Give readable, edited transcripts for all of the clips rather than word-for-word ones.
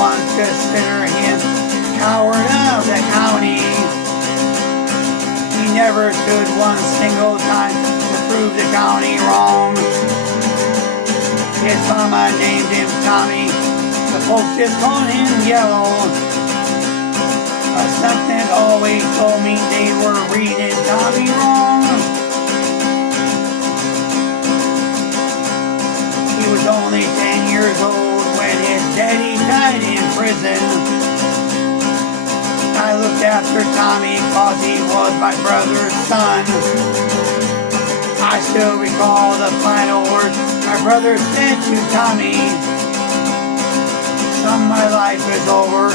Everyone consider him coward of the county. He never stood one single time to prove the county wrong. His mama named him Tommy, the folks just called him Yellow. But something always told me they were reading Tommy wrong. He was only 10 years old when his daddy died in prison. I looked after Tommy cause he was my brother's son. I still recall the final words my brother said to Tommy. Son, my life is over,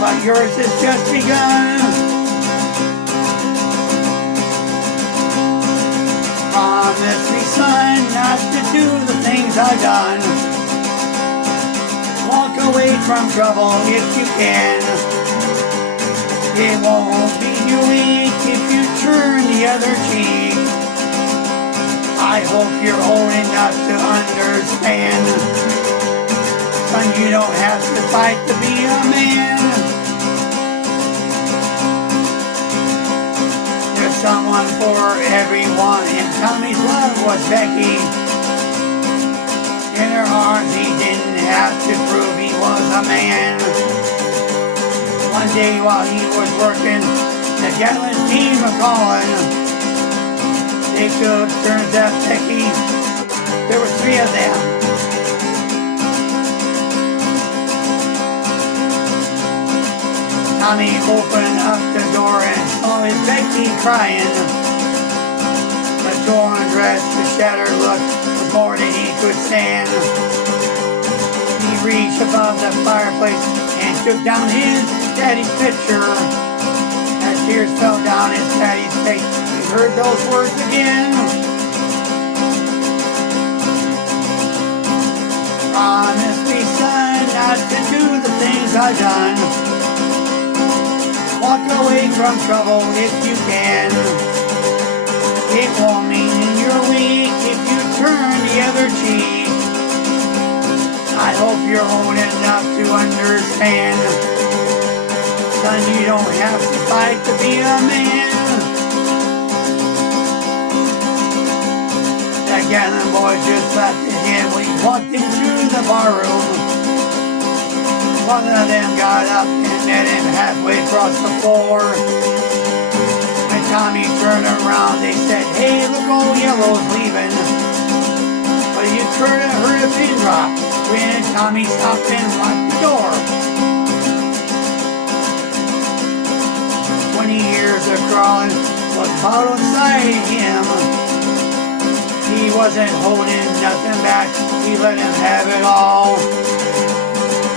but yours has just begun. Promise me, son, not to do the things I've done. Walk away from trouble if you can. It won't be you weak if you turn the other cheek. I hope you're old enough to understand. Son, you don't have to fight to be a man. There's someone for everyone, and Tommy's love was Becky. In her arms he didn't have to prove he was a man. One day while he was working, the Gatlin team were calling. They took turns at Becky. There were 3 of them. Tommy opened up the door and saw his Becky crying. The torn dress, the shattered look was more than he could stand. He reached above the fireplace and took down his daddy's picture. As tears fell down his daddy's face, he heard those words again. Promise me, son, not to do the things I've done. Walk away from trouble if you can. It won't mean you're weak if you turn the other cheek. I hope you're old enough to understand. Son, you don't have to fight to be a man. The Gatlin boys just laughed at him when he walked into the barroom. One of them got up and met him halfway across the floor. When Tommy turned around, they said, "Hey, look, old Yellow's leaving." But you could have heard a pin drop when Tommy stopped and locked the door. 20 years of crawling was bottled inside him. He wasn't holding nothing back, he let him have it all.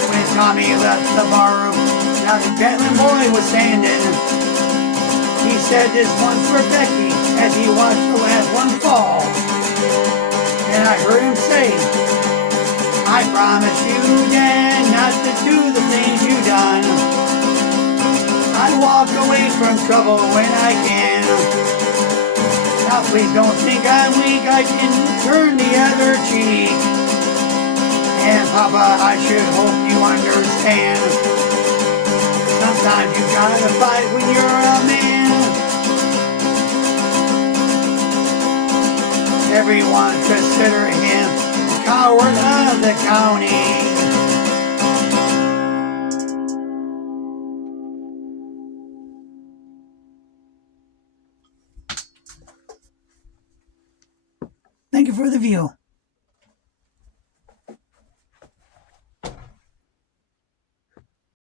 When Tommy left the barroom, now the Gatlin boy was standing. He said, "This one's for Becky," as he watched the last one fall. And I heard him say, "I promise you, Dad, not to do the things you done. I walk away from trouble when I can. Now please don't think I'm weak, I can turn the other cheek. And Papa, I should hope you understand. Sometimes you gotta fight when you're a man." Everyone consider him the coward of the county. Thank you for the view.